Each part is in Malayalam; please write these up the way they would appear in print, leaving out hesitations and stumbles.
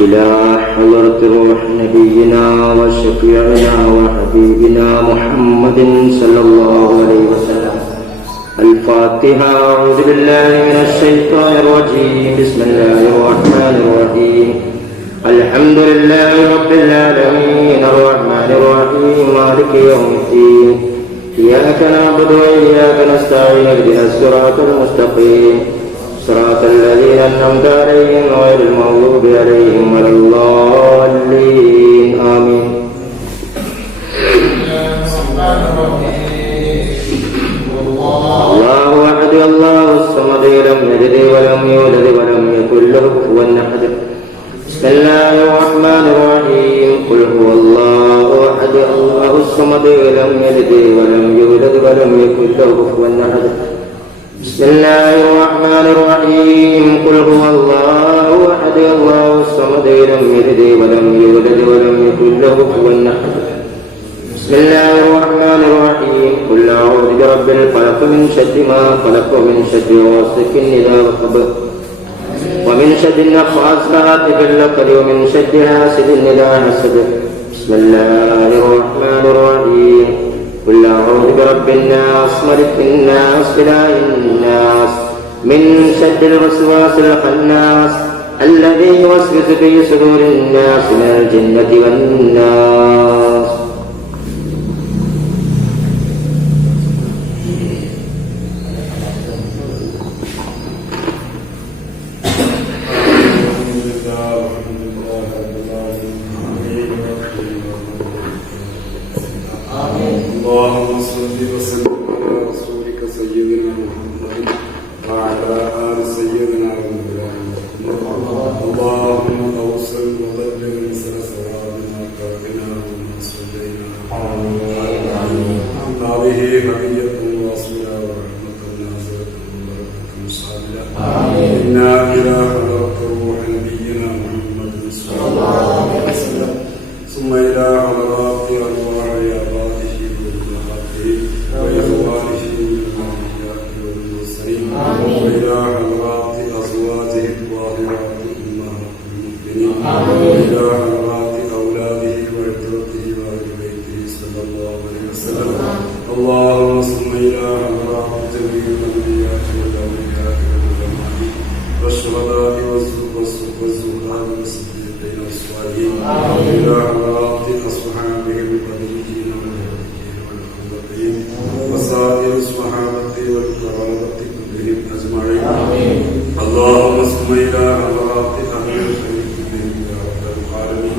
إلى حضرة روح نبينا وشفيعنا وحبيبنا محمد صلى الله عليه وسلم. الفاتحة. أعوذ بالله من الشيطان الرجيم. بسم الله الرحمن الرحيم. الحمد لله رب العالمين الرحمن الرحيم مالك يوم الدين. إياك نعبد وإياك نستعين. اهدنا الصراط المستقيم صراط الذين أنعمت عليهم غير المغضوب عليهم ولا الضالين. آمين. الله أحد الله الصمد لم يلد ولم يولد ولم يكن له كفوا أحد. بسم الله الرحمن الرحيم. قل هو الله أحد الله الصمد لم يلد ولم يولد ولم يكن له كفوا أحد. بسم الله الرحمن الرحيم. قل هو الله أحد الله الصمد لم يلد ولم يولد ولم يكن له كفوا أحد. بسم الله الرحمن الرحيم. قل أعوذ برب الفلق من شر ما خلق ومن شر غاسق إذا وقب ومن شر النفاثات في العقد ومن شر حاسد إذا حسد. بسم الله الرحمن الرحيم. قل أعوذ برب الناس ملك الناس إله الناس من شر الوسواس الخناس الذي يوسوس في صدور الناس من الجنة والناس. اللهم صل وسلم على رسولك سيدنا محمد وعلى آل سيدنا محمد. اللهم أوصل وبلغ مثل ثوابنا كربنا وما صلينا. هذه هدية واصلة ورحمة نازلة وبركة صالحة. إنا إلى حضرة روح نبينا محمد صلى الله عليه وسلم ثم إلى حضرات أرواح آبائه وإخوانه من الأنبياء والمرسلين وإلى حضرات أزواجه الطاهرات أمهات المؤمنين وإلى حضرات أولاده وعترته وأهل بيته صلى الله عليه وسلم. اللهم ثم إلى حضرات جميع الأنبياء والأولياء والعلماء والشهداء والزهداء والصديقين والصالحين وإلى حضرات أصحابه القديمين وسائر الصحابة والقرابة كلهم أجمعين. اللهم صل إلى حضرات أهل الخير كلهم يا رب العالمين.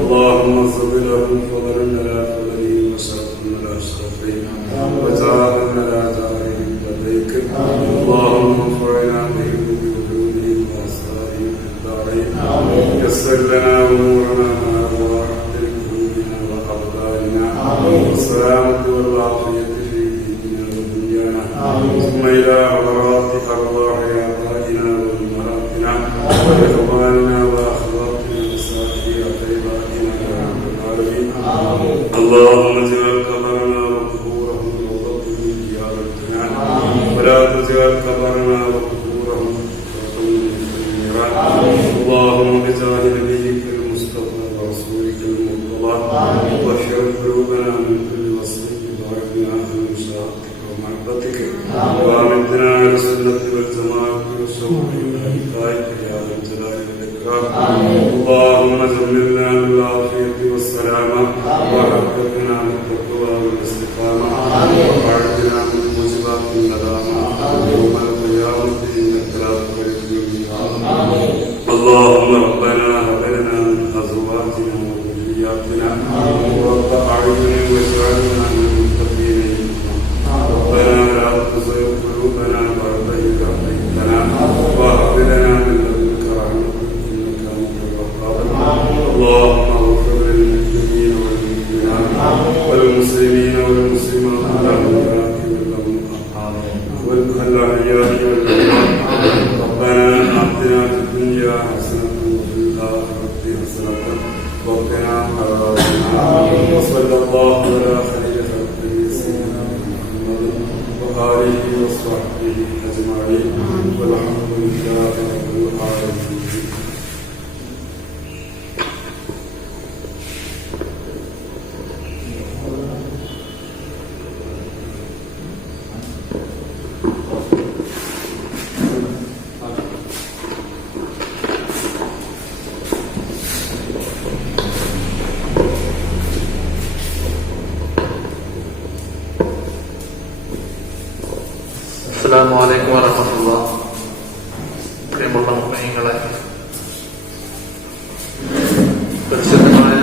اللهم صل لهم فضلا على فضلهم وشرفا على شرفهم وجاها على جاههم لديك. اللهم انفعنا بهم وبعلومهم وأسرارهم في الدارين. يسر لنا أمورنا مع راحة قلوبنا وأبداننا والسلامة والعافية ثم إلى حضرات أرواح آبائنا وأمهاتنا وإخواننا وأخواتنا وسائر أقربائنا يا رب العالمين. اللهم اجعل قبرنا وقبورهم روضة من رياض الجنان ولا تجعل قبرنا وقبورهم روضة من النيران. اللهم بجاه نبيك المصطفى ورسولك المرتضى واحشر قلوبنا من كل وصف باركنا في مشاءتك ومحبتك وامتنا على السنة والجماعة والشوق والحقائق يا ذا الجلال والإكرام. اللهم جملنا بالعافية والسلامة وحققنا بالتقوى والاستقامة وبعدنا من موجبات الندامة يوم القيامة إنك لا تخلف الميعاد. اللهم ربنا هب لنا من أزواجنا وذرياتنا قرة أعين واجعلنا للمتقين. ربنا لا تزغ قلوبنا بعد إذ هديتنا وهب لنا من لدنك رحمة إنك أنت الوهاب. اللهم اغفر للمسلمين والمؤمنات والمسلمين والمسلمات والأحياء والأموات. ربنا آتنا في الدنيا حسنة وفي الآخرة حسنة وقنا عذاب النار. وصلى الله على خير خلقه سيدنا محمد وآله وصحبه أجمعين والحمد لله رب العالمين. വറഹ്മത്തുള്ളാഹി. പ്രിയമുള്ള മുഅ്മിനീങ്ങളെ, പരിശുദ്ധമായ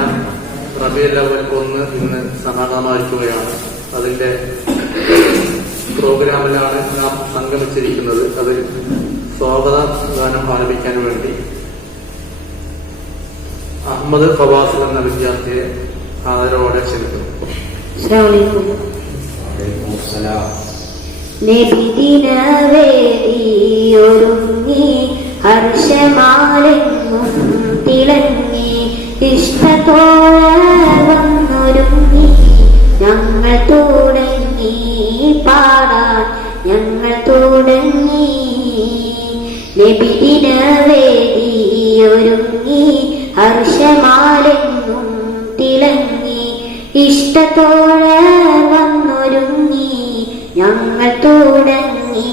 റബീഉൽ അവ്വൽ 1 ഇന്ന് സമാഗതമായിരിക്കുകയാണ്. അതിന്റെ പ്രോഗ്രാമിലാണ് നാം സംഗമിച്ചിരിക്കുന്നത്. അതിൽ സ്വാഗത ഗാനം ആലപിക്കാൻ വേണ്ടി അഹമ്മദ് ഫവാസിൽ എന്ന വിദ്യാർത്ഥിയെ ആദരവോടെ ക്ഷണിക്കുന്നു. നബിദിനവേദിയൊരുങ്ങി ഹർഷമാലെങ്ങും തിളങ്ങി ഇഷ്ടത്തോടെ വന്നൊരുങ്ങി ഞങ്ങൾ തുടങ്ങി പാടാൻ ഞങ്ങൾ തുടങ്ങി. നബിദിനവേദിയൊരുങ്ങി ഹർഷമാലെങ്ങും തിളങ്ങി ഇഷ്ടത്തോടെ വന്നൊരുങ്ങി ഞങ്ങൾ തുടങ്ങി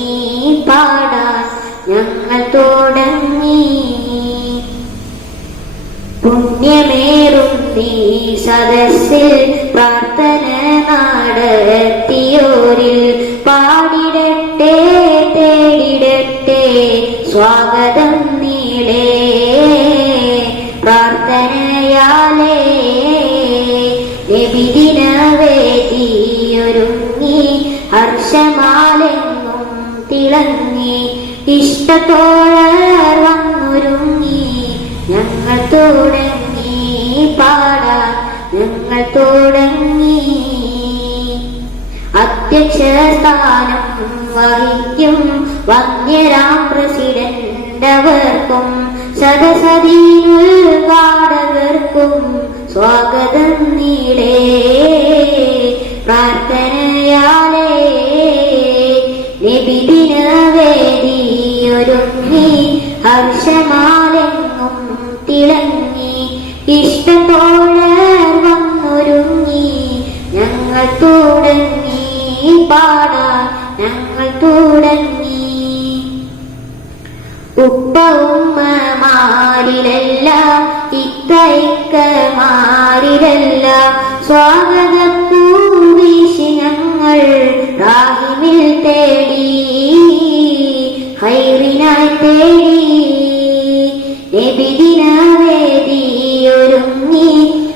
പാടാൻ ഞങ്ങൾ തുടങ്ങി. പുണ്യമേറും നീ സദസ്സിൽ പ്രാർത്ഥന നടത്തിയോരിൽ പാടിടട്ടെ തേടിടട്ടെ സ്വാഗതം നീളേ പ്രാർത്ഥനയാലേ. നബിദിനവേദിയൊരുങ്ങി ഹർഷമാലെങ്ങും തിളങ്ങി ഇഷ്ടത്തോടെ വന്നൊരുങ്ങി ഞങ്ങൾ തുടങ്ങി പാടാൻ ഞങ്ങൾ തുടങ്ങി. അധ്യക്ഷ സ്ഥാനം വഹിക്കും വന്യരാം പ്രസിഡന്റ് അവർക്കും സദസദീനുദ്ഘാടകർക്കും സ്വാഗതം നീളേ പ്രാർത്ഥനയാലേ. നബിദിനവേദിയൊരുങ്ങി ഹർഷമാലെങ്ങും തിളങ്ങി ഇഷ്ടത്തോടെ വന്നൊരുങ്ങി ഞങ്ങൾ തുടങ്ങി പാടാൻ ഞങ്ങൾ തുടങ്ങി. ഉപ്പ ഉമ്മമാരിലല്ല ഇക്കമാരിലല്ല സ്വാഗതപ്പൂവീശി ഞങ്ങൾ റാഹിമിൽ തേടി ഹൈറിനായി തേടി. നബിദിനവേദിയൊരുങ്ങി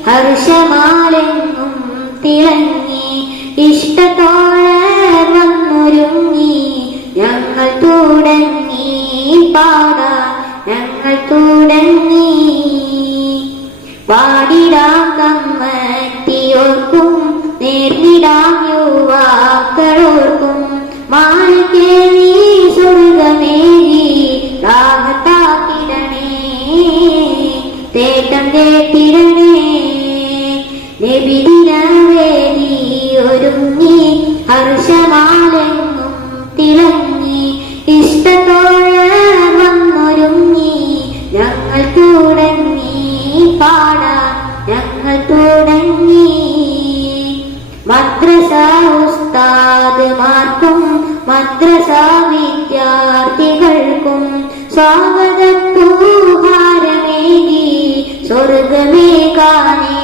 ഹർഷമാലെങ്ങും തിളങ്ങി ഇഷ്ടത്തോടെ വന്നൊരുങ്ങി ഞങ്ങൾ തുടങ്ങി പാടാൻ ഞങ്ങൾ തുടങ്ങി. പാടിടാം കമ്മറ്റിയോർക്കും നേർന്നിടാം യുവാക്കളോർക്കും മാലിക്കേ നീ സ്വർഗമേകി റാഹത്താക്കിടണേ തേട്ടം കേട്ടിടണേ. നബിദിനവേദിയൊരുങ്ങി ഹർഷമാലെങ്ങും തിളങ്ങി ഇഷ്ടത്തോടെ വന്നൊരുങ്ങി ഞങ്ങൾ തുടങ്ങി പാടാൻ ഞങ്ങൾ തുടങ്ങി. മദ്രസ ഉസ്താദ്മാർക്കും മദ്രസ വിദ്യാർത്ഥികൾക്കും സ്വാഗതപ്പൂഹാരമേകി സ്വർഗമേകാനേ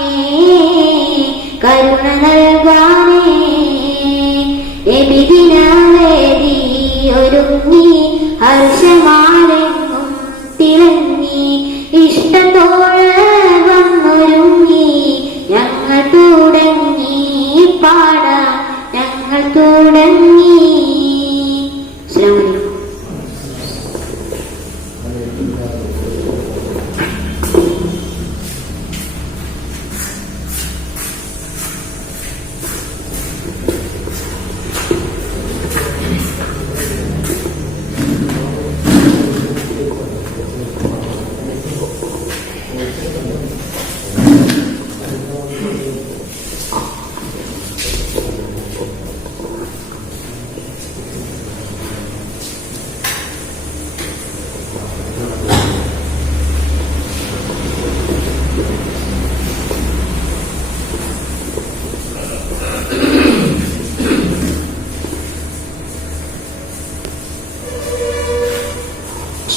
കരുണ നൽകാനേ. നബിദിനവേദിയൊരുങ്ങി ഹർഷമാലെങ്ങും തിളങ്ങി ഇഷ്ടത്തോടെ വന്നൊരുങ്ങി ഞങ്ങൾ തുടങ്ങി പാടാൻ ഞങ്ങൾ തുടങ്ങി.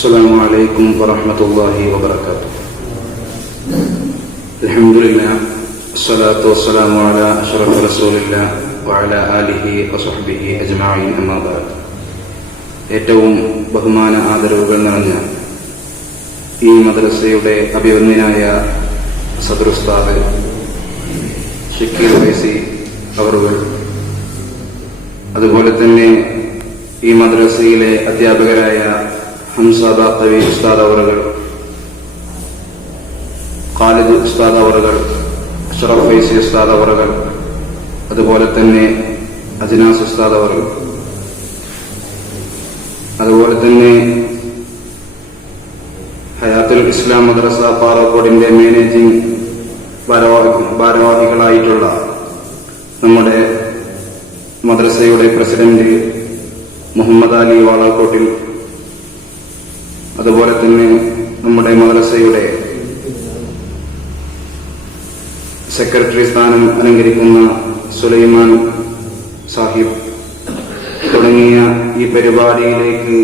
السلام عليكم ورحمة الله وبركاته. الحمد لله والصلاة والسلام على أشرف رسول الله وعلى آله وصحبه أجمعين. أما بعد. ഏറ്റവും ബഹുമാന ആദരവുകൾ നിറഞ്ഞ ഈ മദ്രസയുടെ അഭിവന്ദനായ സദറുസ്താദ് ഷക്കീർ വൈസി അവറുകൾ, അതുപോലെ തന്നെ ഈ മദ്രസയിലെ അധ്യാപകരായ ഹംസ ബാത്തവി ഉസ്താദ് അവറുകൾ, ഖാലിദ് ഉസ്താദ് അവറുകൾ, അഷ്റഫ് വൈസി ഉസ്താദ് അവറുകൾ, അതുപോലെ തന്നെ അജ്നാസ് ഉസ്താദ് അവറുകൾ, അതുപോലെ തന്നെ ഹയാത്തുൽ ഇസ്ലാം മദ്രസ പാറക്കോടിന്റെ മാനേജിംഗ് ഭാരവാഹികളായിട്ടുള്ള നമ്മുടെ മദ്രസയുടെ പ്രസിഡന്റ് മുഹമ്മദ് അലി വാളാക്കോട്ടിൽ, അതുപോലെ തന്നെ നമ്മുടെ മദ്രസയുടെ സെക്രട്ടറി സ്ഥാനം അലങ്കരിക്കുന്ന സുലൈമാൻ സാഹിബ് തുടങ്ങിയ ഈ പരിപാടിയിലേക്ക്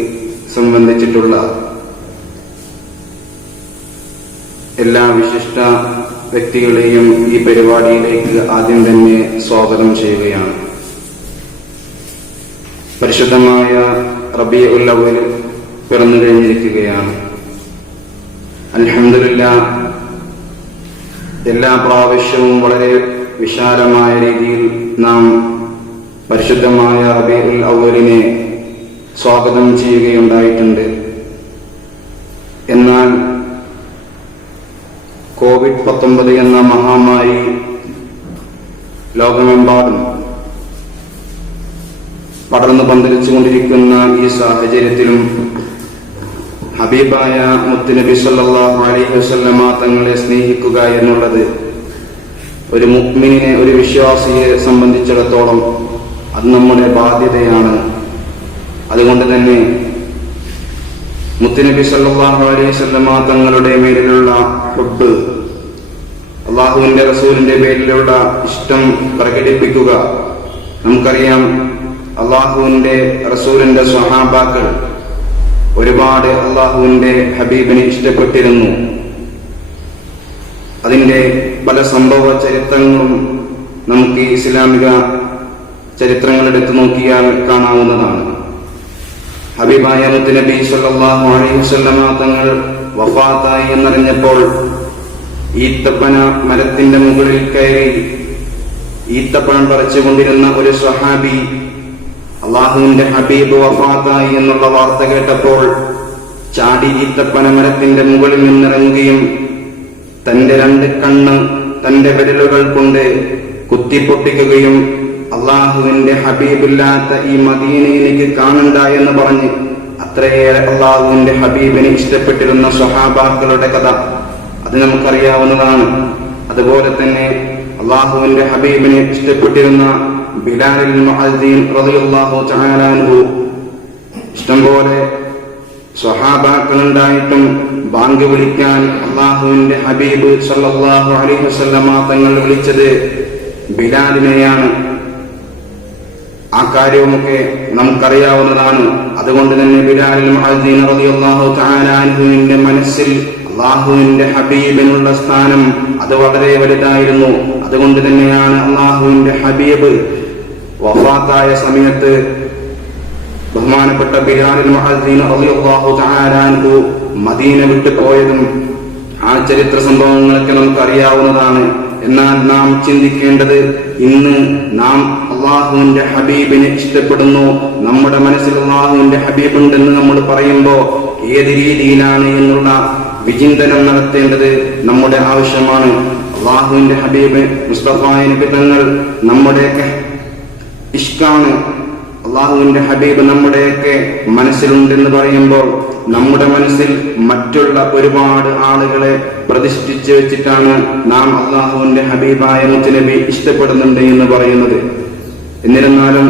സംബന്ധിച്ചിട്ടുള്ള എല്ലാ വിശിഷ്ട വ്യക്തികളെയും ഈ പരിപാടിയിലേക്ക് ആദ്യം തന്നെ സ്വാഗതം ചെയ്യുകയാണ്. പരിശുദ്ധമായ റബീഉൽ അവ്വൽ പിറന്നു കഴിഞ്ഞിരിക്കുകയാണ്. അൽഹംദുലില്ലാഹ്, എല്ലാ പ്രാവശ്യവും വളരെ വിശാലമായ രീതിയിൽ നാം പരിശുദ്ധമായ റബീഉൽ അവ്വലിനെ സ്വാഗതം ചെയ്യുകയുണ്ടായിട്ടുണ്ട്. എന്നാൽ കോവിഡ്-19 എന്ന മഹാമാരി ലോകമെമ്പാടും പടർന്നു പന്തലിച്ചുകൊണ്ടിരിക്കുന്ന ഈ സാഹചര്യത്തിലും ഹബീബായ മുത്തുനബി സല്ലല്ലാഹു അലൈഹി വസല്ലമ തങ്ങളെ സ്നേഹിക്കുക എന്നുള്ളത് ഒരു മുഅ്മിനിനെ, ഒരു വിശ്വാസിയെ സംബന്ധിച്ചിടത്തോളം അത് നമ്മുടെ ബാധ്യതയാണ്. അതുകൊണ്ട് തന്നെ മുത്തുനബി സല്ലല്ലാഹു അലൈഹി വസല്ലമ തങ്ങളുടെ മേലിലുള്ള ഹുബ്ബ്, അള്ളാഹുവിന്റെ റസൂലിന്റെ പേരിലുള്ള ഇഷ്ടം പ്രകടിപ്പിക്കുക. നമുക്കറിയാം, അള്ളാഹുവിന്റെ റസൂലിന്റെ സ്വഹാബാക്കൾ ഒരുപാട് അള്ളാഹുവിന്റെ ഹബീബിനെ ഇഷ്ടപ്പെട്ടിരുന്നു. അതിന്റെ പല സംഭവ ചരിത്രങ്ങളും നമുക്ക് ഇസ്ലാമിക ചരിത്രങ്ങൾ എടുത്തു നോക്കിയാൽ കാണാവുന്നതാണ്. ഹബീബായ മുത്തുനബി സല്ലല്ലാഹു അലൈഹി വസല്ലമ തങ്ങൾ വഫാത്തായി എന്നറിഞ്ഞപ്പോൾ ഈത്തപ്പന മരത്തിന്റെ മുകളിൽ കയറി ഈത്തപ്പഴം പറിച്ചുകൊണ്ടിരുന്ന ഒരു സ്വഹാബി അള്ളാഹുവിന്റെ ഹബീബ് വഫാത്തായി എന്നുള്ള വാർത്ത കേട്ടപ്പോൾ ചാടി ഈത്തപ്പന മരത്തിന്റെ മുകളിൽ നിന്നിറങ്ങുകയും തന്റെ 2 കണ്ണ് തന്റെ വിരലുകൾ കൊണ്ട് കുത്തിപ്പൊട്ടിക്കുകയും അള്ളാഹുവിന്റെ ഹബീബില്ലാത്ത ഈ മദീനയെ എനിക്ക് കാണണ്ട എന്ന് പറഞ്ഞ് അത്രയേറെ അള്ളാഹുവിന്റെ ഹബീബിനെ ഇഷ്ടപ്പെട്ടിരുന്ന സ്വഹാബാക്കളുടെ കഥ അത് നമുക്കറിയാവുന്നതാണ്. അതുപോലെ തന്നെ അള്ളാഹുവിന്റെ ഹബീബിനെ ഇഷ്ടപ്പെട്ടിരുന്ന ബിലാൽ മുഅദ്ദിൻ റളിയല്ലാഹു തആല അൻഹു, ഇഷ്ടംപോലെ സ്വഹാബാക്കളുണ്ടായിട്ടും ബാങ്ക് വിളിക്കാൻ അള്ളാഹുവിന്റെ ഹബീബ് സല്ലല്ലാഹു അലൈഹി വസല്ലമ തങ്ങൾ വിളിച്ചത് ബിലാലിനെയാണ്. ആ കാര്യവുമൊക്കെ നമുക്കറിയാവുന്നതാണ്. അതുകൊണ്ട് തന്നെ ബിലാൽ മുഅദ്ദിൻ റളിയല്ലാഹു തആല അൻഹുവിന്റെ മനസ്സിൽ അള്ളാഹുവിന്റെ ഹബീബിനുള്ള സ്ഥാനം അത് വളരെ വലുതായിരുന്നു. അതുകൊണ്ട് തന്നെയാണ് അള്ളാഹുവിന്റെ ഹബീബ് വഫാത്തായ സമയത്ത് ബഹുമാനപ്പെട്ട ബിലാൽ മുഅദ്ദിൻ റളിയല്ലാഹു തആല അൻഹു മദീന വിട്ടു പോയതും ആ ചരിത്ര സംഭവങ്ങളൊക്കെ നമുക്ക് അറിയാവുന്നതാണ്. എന്നാൽ നാം ചിന്തിക്കേണ്ടത്, ഇന്ന് നാം അള്ളാഹുവിന്റെ ഹബീബിനെ ഇഷ്ടപ്പെടുന്നു, നമ്മുടെ മനസ്സിൽ അള്ളാഹുവിന്റെ ഹബീബ് ഉണ്ടെന്ന് നമ്മൾ പറയുമ്പോൾ ഏത് രീതിയിലാണ് എന്നുള്ള വിചിന്തനം നടത്തേണ്ടത് നമ്മുടെ ആവശ്യമാണ്. അള്ളാഹുവിന്റെ ഹബീബ് മുസ്തഫായ നബി തങ്ങൾ നമ്മുടെയൊക്കെ ഇഷ്കാണ്. അള്ളാഹുവിന്റെ ഹബീബ് നമ്മുടെയൊക്കെ മനസ്സിലുണ്ടെന്ന് പറയുമ്പോൾ നമ്മുടെ മനസ്സിൽ മറ്റുള്ള ഒരുപാട് ആളുകളെ പ്രതിഷ്ഠിച്ചു വെച്ചിട്ടാണ് നാം അള്ളാഹുവിന്റെ ഹബീബായ മുത്തുനബി ഇഷ്ടപ്പെടുന്നുണ്ട് എന്ന് പറയുന്നത്. എന്നിരുന്നാലും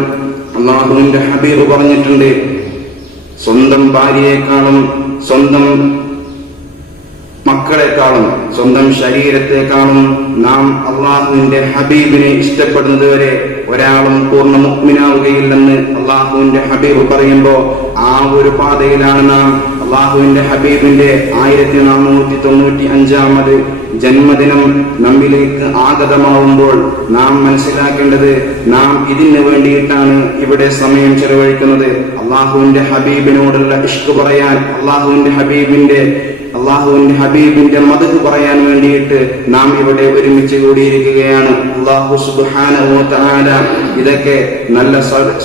അള്ളാഹുവിന്റെ ഹബീബ് പറഞ്ഞിട്ടുണ്ട്, സ്വന്തം ഭാര്യയെക്കാളും സ്വന്തം മക്കളെക്കാളും സ്വന്തം ശരീരത്തെക്കാളും നാം അള്ളാഹുവിന്റെ ഹബീബിനെ ഇഷ്ടപ്പെടുന്നത് വരെ ഒരാളും പൂർണ്ണ മുഅ്മിനാവുകയില്ലെന്ന് അള്ളാഹുവിന്റെ ഹബീബ് പറയുമ്പോൾ ആ ഒരു പാതയിലാണ് നാം അള്ളാഹുവിന്റെ ഹബീബിന്റെ 1495 ജന്മദിനം നമ്മിലേക്ക് ആഗതമാവുമ്പോൾ നാം മനസ്സിലാക്കേണ്ടത്, നാം ഇതിന് വേണ്ടിയിട്ടാണ് ഇവിടെ സമയം ചെലവഴിക്കുന്നത്. അള്ളാഹുവിന്റെ ഹബീബിനോടുള്ള ഇഷ്ക് പറയാൻ, അള്ളാഹുവിന്റെ ഹബീബിന്റെ മദ്ഹ് പറയാൻ വേണ്ടിയിട്ട് നാം ഇവിടെ ഒരുമിച്ച് കൂടിയിരിക്കുകയാണ്. അള്ളാഹു സുബ്ഹാനഹു വ തആല ഇതൊക്കെ നല്ല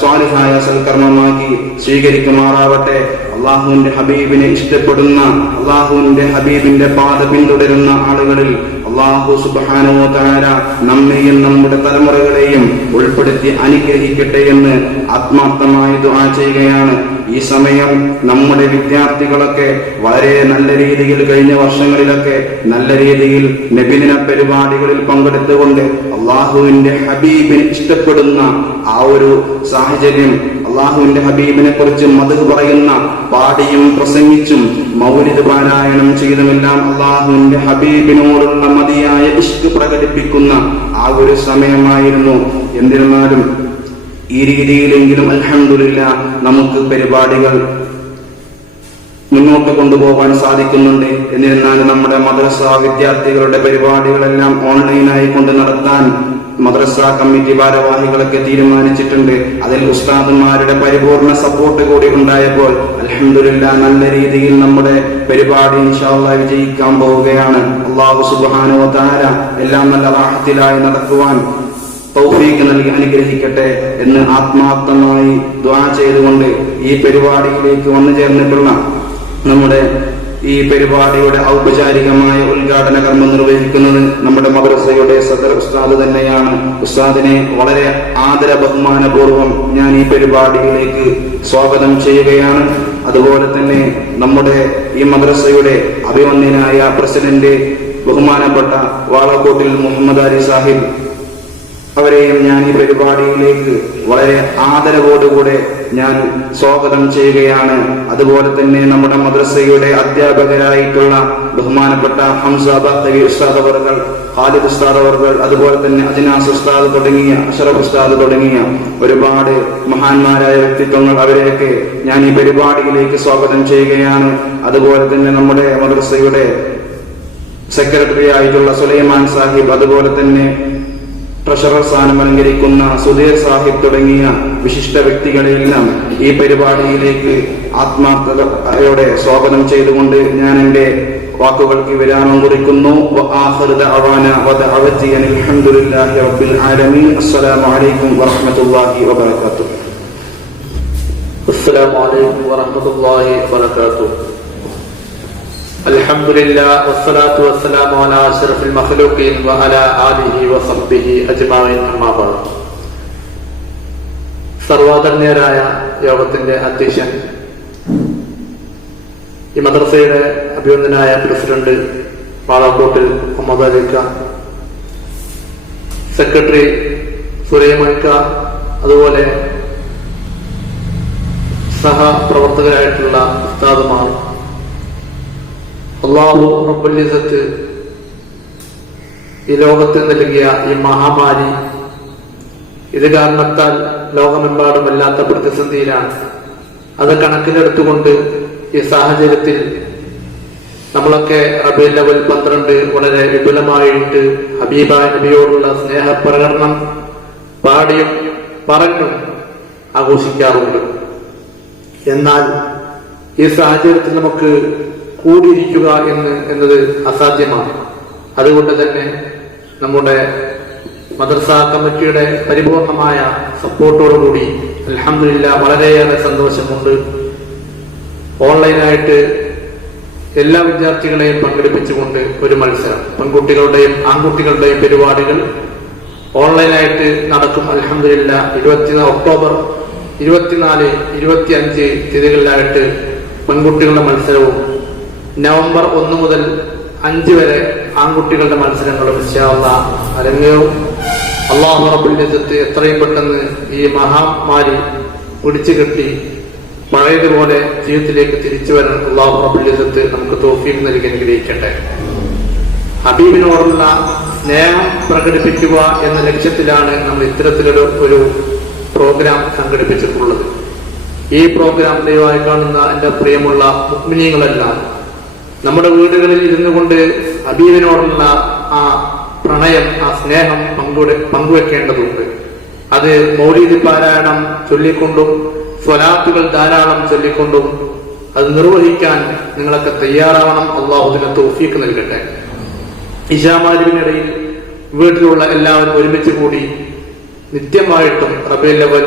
സ്വാലിഹായ സൽക്കർമ്മമാക്കി സ്വീകരിക്കുമാറാവട്ടെ. അള്ളാഹുവിന്റെ ഹബീബിനെ ഇഷ്ടപ്പെടുന്ന, അള്ളാഹുവിന്റെ ഹബീബിന്റെ പാത പിന്തുടരുന്ന ആളുകളിൽ അള്ളാഹു സുബ്ഹാനഹു വ തആല നമ്മെയും നമ്മുടെ തലമുറകളെയും ഉൾപ്പെടുത്തി അനുഗ്രഹിക്കട്ടെ എന്ന് ആത്മാർത്ഥമായി ദുആ ചെയ്യുകയാണ്. ഈ സമയം നമ്മുടെ വിദ്യാർത്ഥികളൊക്കെ വളരെ നല്ല രീതിയിൽ കഴിഞ്ഞ വർഷങ്ങളിലൊക്കെ നല്ല രീതിയിൽ നബിദിന പരിപാടികളിൽ പങ്കെടുത്തുകൊണ്ട് അള്ളാഹുവിന്റെ ഹബീബിനെ ഇഷ്ടപ്പെടുന്ന ആ ഒരു സാഹചര്യം, അള്ളാഹുവിന്റെ ഹബീബിനെ കുറിച്ച് മദ്ഹ് പറയുന്ന, പാടിയും പ്രസംഗിച്ചും മൗലിദ് പാരായണം ചെയ്തുമെല്ലാം അള്ളാഹുവിന്റെ ഹബീബിനോടുള്ള മതിയായ ഇഷ്ക് പ്രകടിപ്പിക്കുന്ന ആ ഒരു സമയമായിരുന്നു. എന്നിരുന്നാലും ഈ രീതിയിലെങ്കിലും അൽഹംദുലില്ലാഹ് നമുക്ക് പരിപാടികൾ മുന്നോട്ട് കൊണ്ടുപോകാൻ സാധിക്കുന്നുണ്ട്. എന്നിരുന്നാലും നമ്മുടെ മദ്രസ വിദ്യാർത്ഥികളുടെ പരിപാടികളെല്ലാം ഓൺലൈനായി കൊണ്ട് നടത്താൻ മദ്രസ കമ്മിറ്റി ഭാരവാഹികളൊക്കെ തീരുമാനിച്ചിട്ടുണ്ട്. അതിൽ ഉസ്താദുമാരുടെ പരിപൂർണ സപ്പോർട്ട് കൂടി ഉണ്ടായപ്പോൾ അൽഹംദുലില്ലാഹ് നല്ല രീതിയിൽ നമ്മുടെ പരിപാടി ഇൻഷാ അല്ലാഹ് വിജയിക്കാൻ പോവുകയാണ്. അല്ലാഹു സുബ്ഹാനഹു വ തആല എല്ലാം നല്ല റാഹത്തിലായി നടക്കുവാൻ തൗഫീഖ് നൽകി അനുഗ്രഹിക്കട്ടെ എന്ന് ആത്മാർത്ഥമായി ദുആ ചെയ്തുകൊണ്ട് ഈ പരിപാടിയിലേക്ക് വന്നു ചേർന്നിട്ടുള്ള നമ്മുടെ ഈ പരിപാടിയുടെ ഔപചാരികമായ ഉദ്ഘാടന കർമ്മം നിർവഹിക്കുന്നത് നമ്മുടെ മദ്രസയുടെ സദർ ഉസ്താദ് തന്നെയാണ്. ഉസ്താദിനെ വളരെ ആദര ബഹുമാനപൂർവ്വം ഞാൻ ഈ പരിപാടിയിലേക്ക് സ്വാഗതം ചെയ്യുകയാണ്. അതുപോലെ തന്നെ നമ്മുടെ ഈ മദ്രസയുടെ അഭിമന്യനായ പ്രസിഡന്റ് ബഹുമാനപ്പെട്ട വാളക്കോട്ടിൽ മുഹമ്മദ് അലി സാഹിബ്, അവരെയും ഞാൻ ഈ പരിപാടിയിലേക്ക് വളരെ ആദരവോടുകൂടെ ഞാൻ സ്വാഗതം ചെയ്യുകയാണ്. അതുപോലെ തന്നെ നമ്മുടെ മദ്രസയുടെ അധ്യാപകരായിട്ടുള്ള ബഹുമാനപ്പെട്ട ഹംസ ബഖവി ഉസ്താദ് അവർകൾ, ഖാലിദ് ഉസ്താദ് അവർകൾ, അതുപോലെ തന്നെ അജ്നാസ് ഉസ്താദ് തുടങ്ങിയ, അഷറഫ് ഉസ്താദ് തുടങ്ങിയ ഒരുപാട് മഹാന്മാരായ വ്യക്തിത്വങ്ങൾ, അവരെയൊക്കെ ഞാൻ ഈ പരിപാടിയിലേക്ക് സ്വാഗതം ചെയ്യുകയാണ്. അതുപോലെ തന്നെ നമ്മുടെ മദ്രസയുടെ സെക്രട്ടറി ആയിട്ടുള്ള സുലൈമാൻ സാഹിബ്, അതുപോലെ തന്നെ ട്രഷറർ സ്ഥാനം അലങ്കരിക്കുന്ന സുധീർ സാഹിബ് തുടങ്ങിയ വിശിഷ്ട വ്യക്തികളെല്ലാം ഈ പരിപാടിയിലേക്ക് ആത്മാർത്ഥതയോടെ സ്വാഗതം ചെയ്തുകൊണ്ട് ഞാൻ എന്റെ വാക്കുകൾക്ക് വിരാമം കുറിക്കുന്നു. അൽഹംദുലില്ലാഹി റബ്ബിൽ ആലമീൻ. അസ്സലാമു അലൈക്കും വറഹ്മത്തുള്ളാഹി വബറകാതുഹു. അസ്സലാമു അലൈക്കും വറഹ്മത്തുള്ളാഹി വബറകാതുഹു. അൽഹംദുലില്ലാഹ് വസ്സലാത്തു വസ്സലാമു അലാ അശ്റഫിൽ മഖ്ലൂഖീൻ വഅലാ ആലിഹി വസഹ്ബിഹി അജ്മഈൻ. അമ്മാ ബഅദ്. സർവ്വധന്യരായ യോഗത്തിന്റെ അധ്യക്ഷൻ, ഈ മദ്രസയുടെ അഭിനന്ദനായ പ്രസിഡന്റ് വാളക്കോട്ടിൽ മുഹമ്മദ് അലിക്ക, സെക്രട്ടറി സുലൈമാൻക, അതുപോലെ സഹപ്രവർത്തകരായിട്ടുള്ള ഉസ്താദുമാർ, അല്ലാഹു റബ്ബുൽ ഇസ്സത്ത് ഈ ലോകത്തിൽ നൽകിയ ഈ മഹാമാരി, ഇത് കാരണത്താൽ ലോകമെമ്പാടും വല്ലാത്ത പ്രതിസന്ധിയിലാണ്. അത് കണക്കിലെടുത്തുകൊണ്ട് ഈ സാഹചര്യത്തിൽ നമ്മളൊക്കെ റബീഉൽ അവ്വൽ 12 വളരെ വിപുലമായിട്ട് ഹബീബായ നബിയോടുള്ള സ്നേഹപ്രകടനം പാടിയും പറഞ്ഞും ആഘോഷിക്കാറുണ്ട്. എന്നാൽ ഈ സാഹചര്യത്തിൽ നമുക്ക് കൂടിയിരിക്കുക എന്നത് അസാധ്യമാണ്. അതുകൊണ്ട് തന്നെ നമ്മുടെ മദ്രസ കമ്മിറ്റിയുടെ പരിപൂർണമായ സപ്പോർട്ടോടുകൂടി അൽഹംദുലില്ലാഹ് വളരെയേറെ സന്തോഷമുണ്ട്. ഓൺലൈനായിട്ട് എല്ലാ വിദ്യാർത്ഥികളെയും പങ്കെടുപ്പിച്ചുകൊണ്ട് ഒരു മത്സരം, പെൺകുട്ടികളുടെയും ആൺകുട്ടികളുടെയും പരിപാടികൾ ഓൺലൈനായിട്ട് നടക്കും. അൽഹംദുലില്ലാഹ് ഒക്ടോബർ 24, 25 തീയതികളിലായിട്ട് പെൺകുട്ടികളുടെ മത്സരവും നവംബർ 1 മുതൽ 5 വരെ ആൺകുട്ടികളുടെ മത്സരങ്ങളും ഇൻഷാ അല്ലാഹ് അരങ്ങേറും. അല്ലാഹു റബ്ബുൽ ഇസ്സത്ത് എത്രയും പെട്ടെന്ന് ഈ മഹാമാരി പിടിച്ചു കെട്ടി പഴയതുപോലെ ജീവിതത്തിലേക്ക് തിരിച്ചു വരാൻ അല്ലാഹു റബ്ബുൽ ഇസ്സത്ത് നമുക്ക് തൗഫീഖ് നൽകി അനുഗ്രഹിക്കട്ടെ. ഹബീബിനോടുള്ള സ്നേഹം പ്രകടിപ്പിക്കുക എന്ന ലക്ഷ്യത്തിലാണ് നമ്മൾ ഇത്തരത്തിലൊരു പ്രോഗ്രാം സംഘടിപ്പിച്ചിട്ടുള്ളത്. ഈ പ്രോഗ്രാം ദയവായി കാണുന്ന എൻ്റെ പ്രിയമുള്ള മുഅ്മിനീങ്ങളെല്ലാം നമ്മുടെ വീടുകളിൽ ഇരുന്നു കൊണ്ട് ഹബീബിനോടുള്ള ആ പ്രണയം, ആ സ്നേഹം പങ്കുവെക്കേണ്ടതുണ്ട്. അത് മൗലിദ് പാരായണം ചൊല്ലിക്കൊണ്ടും സ്വലാത്തുകൾ ധാരാളം ചൊല്ലിക്കൊണ്ടും അത് നിർവഹിക്കാൻ നിങ്ങളൊക്കെ തയ്യാറാവണം. അള്ളാഹു ഇതിന് തൗഫീഖ് നൽകട്ടെ. ഇശാമാരിവിനിടയിൽ വീട്ടിലുള്ള എല്ലാവരും ഒരുമിച്ച് കൂടി നിത്യമായിട്ടും റബീഉൽ അവ്വൽ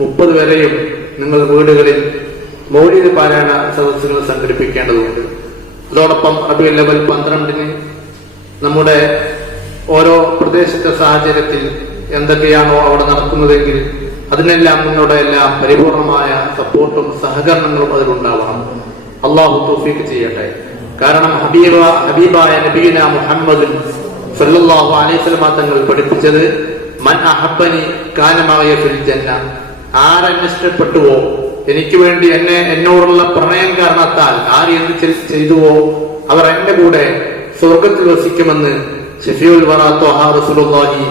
30 വരെയും നിങ്ങൾ വീടുകളിൽ മൗലിദ് പാരായണ സദസ്സുകൾ സംഘടിപ്പിക്കേണ്ടതുണ്ട്. അതോടൊപ്പം റബീഉൽ അവ്വൽ 12-ന് നമ്മുടെ ഓരോ പ്രദേശത്തെ സാഹചര്യത്തിൽ എന്തൊക്കെയാണോ അവിടെ നടക്കുന്നതെങ്കിൽ അതിനെല്ലാം നിങ്ങളുടെ എല്ലാം പരിപൂർണമായ സപ്പോർട്ടും സഹകരണങ്ങളും അതിലുണ്ടാവണം. അള്ളാഹു തൗഫീഖ് ചെയ്യട്ടെ. കാരണം ഹബീബായ നബിയിന മുഹമ്മദ് സല്ലല്ലാഹു അലൈഹി വസല്ലം തങ്ങൾ പഠിപ്പിച്ചത് മൻ അഹബ്ബനി കാന മഅയ ഫിൽ ജന്ന. ആരെന്നെ ഇഷ്ടപ്പെട്ടുവോ, എനിക്ക് വേണ്ടി എന്നോടുള്ള പ്രണയം കാരണത്താൽ ആര് എന്ത് ചെയ്തുവോ അവർ എന്റെ കൂടെ സ്വർഗത്തിൽ വസിക്കുമെന്ന് ഷഫീഉൽ വറാ ത്വഹ റസൂലുള്ളാഹി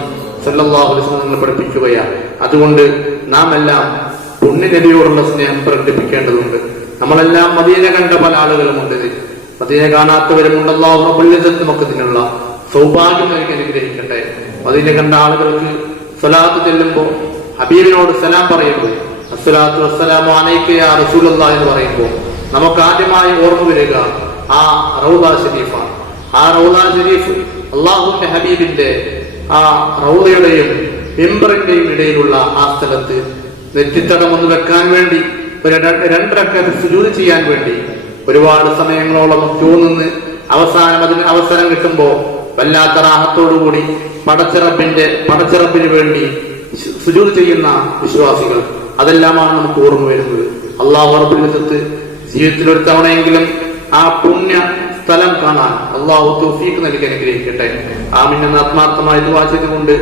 സല്ലല്ലാഹു അലൈഹി വസല്ലം നിങ്ങൾ പഠിപ്പിക്കുകയാണ്. അതുകൊണ്ട് നാം എല്ലാം പുണ്യ നബിയോടുള്ള സ്നേഹം പ്രകടിപ്പിക്കേണ്ടതുണ്ട്. നമ്മളെല്ലാം മദീന കണ്ട പല ആളുകളുമുണ്ട്, മദീന കാണാത്തവരുമുണ്ട്. അല്ലാഹു റബ്ബുൽ ഇസ്സത്ത് നമുക്ക് ഇതിനുള്ള സൗഭാഗ്യം നൽകി അനുഗ്രഹിക്കട്ടെ. മദീന കണ്ട ആളുകൾക്ക് സ്വലാത്ത് ചെല്ലുമ്പോൾ ഹബീബിനോട് സലാം പറയുമ്പോൾ അസ്സലാത്തു വസ്സലാമു അലൈക യാ റസൂലല്ലാഹ് എന്ന് പറയുമ്പോൾ നമുക്ക് ആദ്യമായി ഓർമ്മ വരിക ആ റൗദ ഷരീഫാണ്. ആ റൗദ ഷരീഫ് അള്ളാഹുവിന്റെ ഹബീബിന്റെ ആ റൗദയുടെയും മിമ്പറിന്റെയും ഇടയിലുള്ള ആ സ്ഥലത്ത് നെറ്റിത്തടം ഒന്ന് വെക്കാൻ വേണ്ടി ഒരു 2 റക്അത്ത് സുജൂദ് ചെയ്യാൻ വേണ്ടി ഒരുപാട് സമയങ്ങളോളം ക്യൂ നിന്ന് അവസാനം അതിന് അവസരം കിട്ടുമ്പോൾ വല്ലാത്ത റാഹത്തോടുകൂടി പടച്ചിറപ്പിന് വേണ്ടി സുജൂദ് ചെയ്യുന്ന വിശ്വാസികൾ, അതെല്ലാമാണ് നമുക്ക് ഓർമ്മ വരുന്നത്. അല്ലാഹു റബ്ബുൽ ഇസ്സത്ത് ജീവിതത്തിൽ ഒരു തവണയെങ്കിലും ആ പുണ്യ സ്ഥലം കാണാൻ അല്ലാഹു തൗഫീഖ് നൽകി അനുഗ്രഹിക്കട്ടെ. ആമീൻ എന്ന് ആത്മാർത്ഥമായി ദുആ ചെയ്തുകൊണ്ട്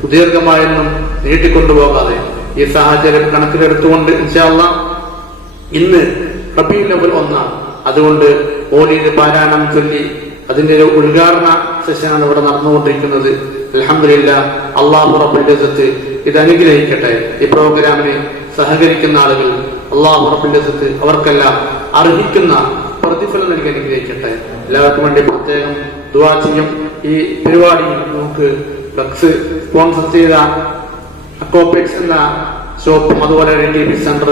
സുദീർഘമായൊന്നും നീട്ടിക്കൊണ്ടുപോകാതെ ഈ സാഹചര്യം കണക്കിലെടുത്തുകൊണ്ട് ഇൻഷാ അല്ലാഹ് ഇന്ന് റബീഉൽ അവ്വൽ 1 അതുകൊണ്ട് മൗലിദ് പാരായണം ചൊല്ലി അതിന്റെ ഒരു ഉദ്ഘാടന സെഷനാണ് ഇവിടെ നടന്നുകൊണ്ടിരിക്കുന്നത്. അൽഹംദുലില്ലാഹ്, അല്ലാഹു റബ്ബുൽ ഇസ്സത്ത് ഇത് അനുഗ്രഹിക്കട്ടെ. ഈ പ്രോഗ്രാമിന് സഹകരിക്കുന്ന ആളുകൾ അല്ലാഹു റബ്ബുൽ ഇസ്സത്ത് അവർക്കെല്ലാം അർഹിക്കുന്ന പ്രതിഫലം നൽകി അനുഗ്രഹിക്കട്ടെ. എല്ലാവർക്കും വേണ്ടി പ്രത്യേകം ദുആ ചെയ്യും. ഈ പരിപാടി നമുക്ക് ഫ്ലക്സ് സ്പോൺസർ ചെയ്ത അക്കോപെക്സ് എന്ന ഷോപ്പും അതുപോലെ ടി.വി സെന്റർ,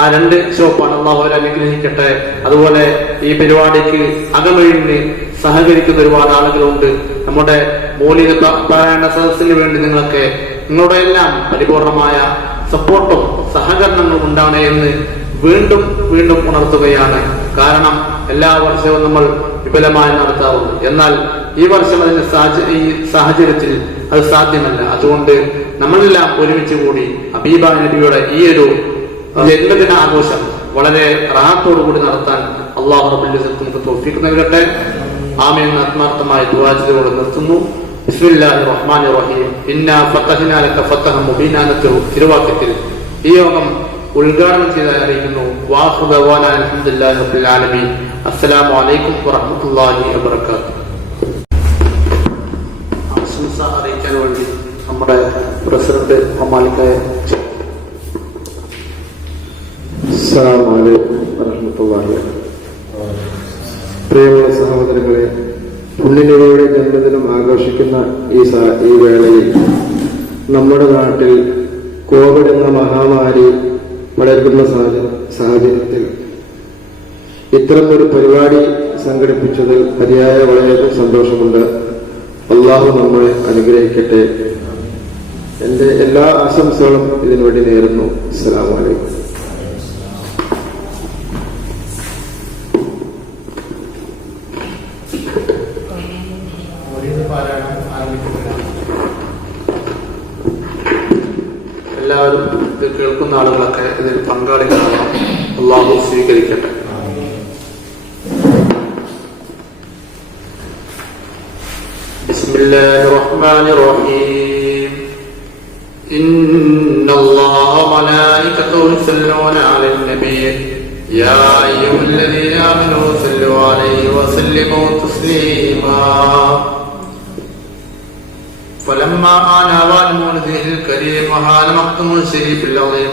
ആ 2 ഷോപ്പാണ്. അല്ലാഹു അവരെ അനുഗ്രഹിക്കട്ടെ. അതുപോലെ ഈ പരിപാടിക്ക് അകമഴിഞ്ഞ് സഹകരിക്കുന്ന ഒരുപാട് ആളുകളുണ്ട്. നമ്മുടെ മൗലിദ് പാരായണ സദസ്സിന് വേണ്ടി നിങ്ങളുടെ എല്ലാം പരിപൂർണമായ സപ്പോർട്ടും സഹകരണങ്ങളും ഉണ്ടാവണേ എന്ന് വീണ്ടും വീണ്ടും ഉണർത്തുകയാണ്. കാരണം എല്ലാ വർഷവും നമ്മൾ വിപുലമായി നടത്താറുണ്ട്. എന്നാൽ ഈ വർഷം ഈ സാഹചര്യത്തിൽ അത് സാധ്യമല്ല. അതുകൊണ്ട് നമ്മളെല്ലാം ഒരുമിച്ച് കൂടി ഹബീബായ നബിയുടെ ഈ ഒരു ജന്മദിന ആഘോഷം വളരെ റാഹത്തോടുകൂടി നടത്താൻ അല്ലാഹു റബ്ബുൽ ഇസ്സത്ത് നമുക്ക് തൗഫീഖ് നൽകട്ടെ. ആമീൻ എന്ന് ആത്മാർത്ഥമായി ദുആ ചെയ്തുകൊണ്ട് നിർത്തുന്നു. ബിസ്മില്ലാഹിർ റഹ്മാനിർ റഹീം. ഇന്നാ ഫതഹ്നാ ലക ഫതഹൻ മുബീനാ എന്ന തിരുവാക്യത്തിൽ ഈ യോഗം ഉദ്ഘാടനം ചെയ്തായി അറിയിക്കുന്നു. വാഖിറു ദഅവാനാ അൽഹംദുലില്ലാഹി റബ്ബിൽ ആലമീൻ. അസ്സലാമു അലൈക്കും വറഹ്മത്തുള്ളാഹി വബറകാതുഹു. ആശംസ അറിയിക്കാൻ വേണ്ടി നമ്മുടെ പ്രസിഡന്റ് ഹമാലിക്കയെ അസ്സലാമു അലൈക്കും വറഹ്മത്തുള്ളാഹി വബറകാതുഹു. പ്രിയമുള്ള സഹോദരങ്ങളെ, പുണ്യനബിയുടെ ജന്മദിനം ആഘോഷിക്കുന്ന ഈ വേളയിൽ നമ്മുടെ നാട്ടിൽ കോവിഡ് എന്ന മഹാമാരി പടരുന്ന സാഹചര്യത്തിൽ ഇത്തരമൊരു പരിപാടി സംഘടിപ്പിച്ചതിൽ അതിയായ വളരെയധികം സന്തോഷമുണ്ട്. അള്ളാഹു നമ്മെ അനുഗ്രഹിക്കട്ടെ. എന്റെ എല്ലാ ആശംസകളും ഇതിനുവേണ്ടി നേരുന്നു. അസ്സലാമു അലൈക്കും. എല്ലാവരും ഇത് കേൾക്കുന്ന ആളുകളൊക്കെ ഇതിൽ പങ്കാളികളാകാം. അല്ലാഹു സ്വീകരിക്കട്ടെ. ബിസ്മില്ലാഹിർ റഹ്മാനിർ റഹീം. ഇന്നല്ലാഹ വമലായികതഹു യുസല്ലൂന അലൻ നബി യാ അയ്യുഹല്ലദീന ആമനൂ സല്ലു അലൈഹി വസല്ലിമു തസ്ലീമാ. فلما آن أوان مولده الكريم وحان مقدم الشريف العظيم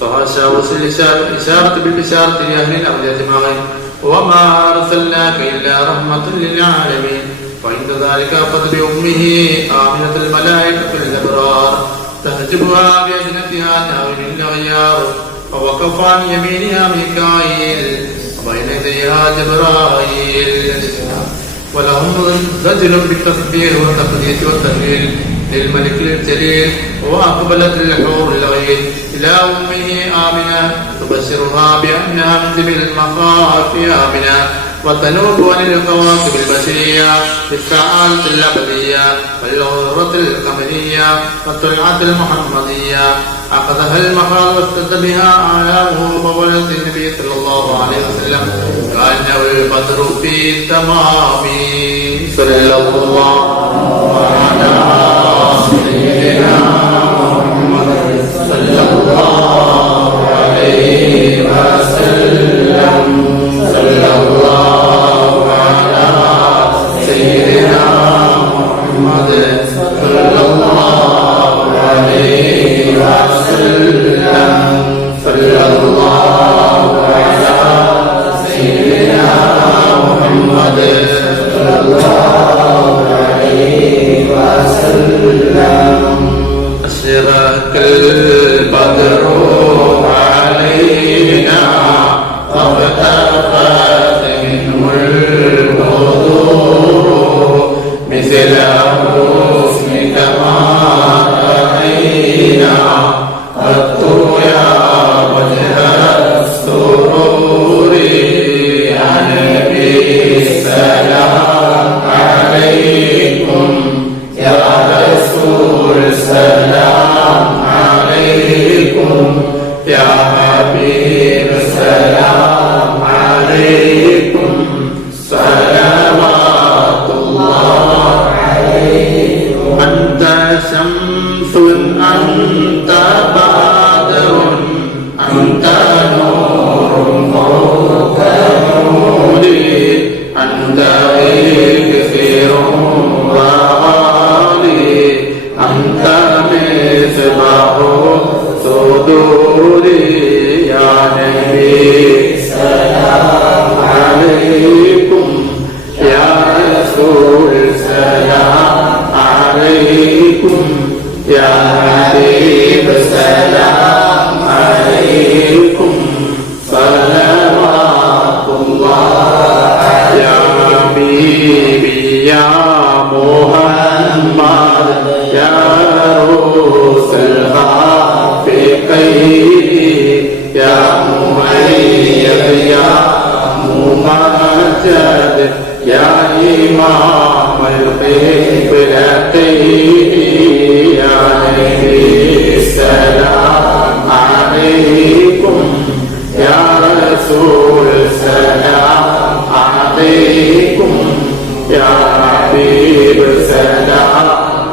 فغشى وصل الإشارة بالبشارة لأهل الأرض أجمعين وما أرسلناك إلا رحمة للعالمين وعند ذلك أخذ بأمه آمنة الملائكة الأبرار تهجبها بأجنتها ناوي الغيار ووقف عن يمينها ميكائيل وبين يديها جبرائيل ولهم رجل بالتكبير والتقديس والتهليل للملك الجليل وأقبلت الحور العين إلى أمه آمنة تبشرها بأنها من ذي المخاف آمنة وتنوب عن الكواكب البشرية بالسعادة الأبدية والغرة القمرية والطلعة المحمدية أخذها المخاض واستد بها أعلامه فولد النبي صلى الله عليه وسلم كأنه البدر في التمام صلى الله على سيدنا محمد صلى الله عليه وسلم صلى الله على سيدنا محمد صلى الله عليه وسلم صلى الله على سيدنا محمد صلى الله عليه وسلم أشرق البدر علينا فاغتفت منه البدور مثل حسنك ما رأينا قط يا وجه السرور يا نبي السلام عليكم يا رسول سلام عليكم يا حبيب سلام عليكم صلوات الله عليكم أنت شمس أنت بدر أنت نور فوق نوري أنت كثير وغالي أنت مصباح صدوري يا نبي سلام عليكم يا رسول سلام عليكم يا حبيب سلام عليكم صلوات الله يا حبيبي يا محمد يا روس الخافقين يا مميز يا ممجد يا إمام القبلتين يا نبي السلام عليكم يا رسول سلام عليكم يا حبيب سلام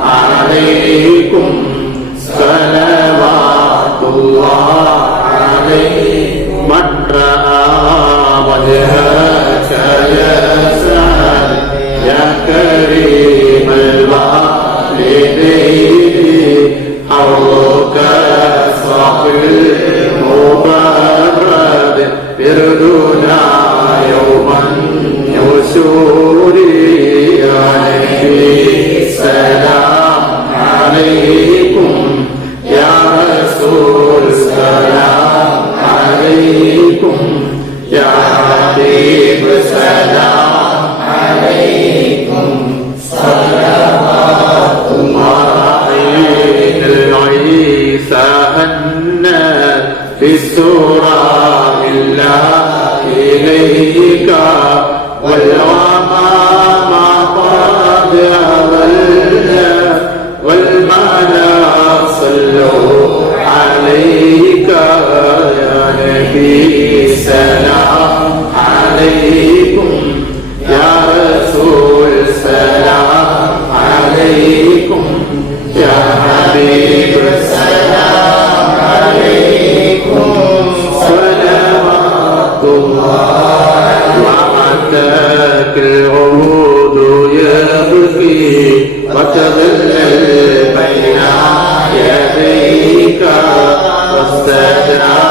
عليكم صلوات الله عليكم من رأى وجهك يسأل يا كريم الوالدين حوضك صاحب المبرد بردنا يوما يسوري يا نبي سلام عليكم يا رسول سلام عليكم يا حبيب سلام عليكم صلوات الله عيسى هنت بالسورة الله إليك والغمام قد أضل والمعنى صلوا عليك يا نبي سلام عليكم يا رسول سلام عليكم يا حبيب سلام عليكم صلوات الله وعدك العود يبكي وتظلل بين يديك واستدعى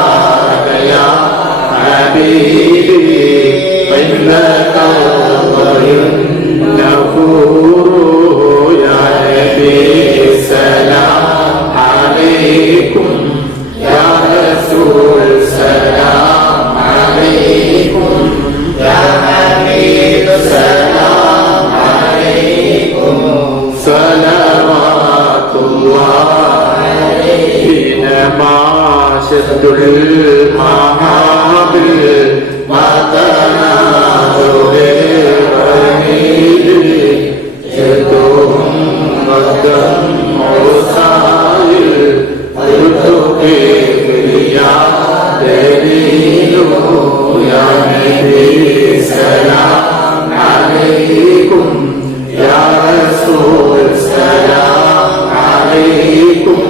عليكم يا رسول السلام عليكم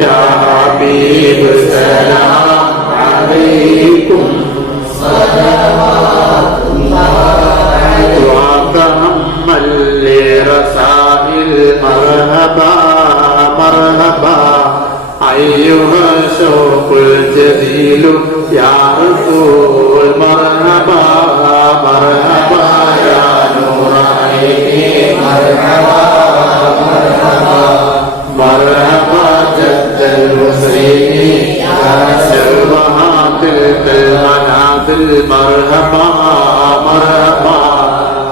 يا حبيب السلام عليكم صلوات الله وتأمل لرسائل مرحبا مرحبا أيها الشوق الجزيل يا رسول مرحبا مرحبا يا نور عيني مرحبا مرحبا مرحبا جد الحسين يا سرها تلك المنازل مرحبا مرحبا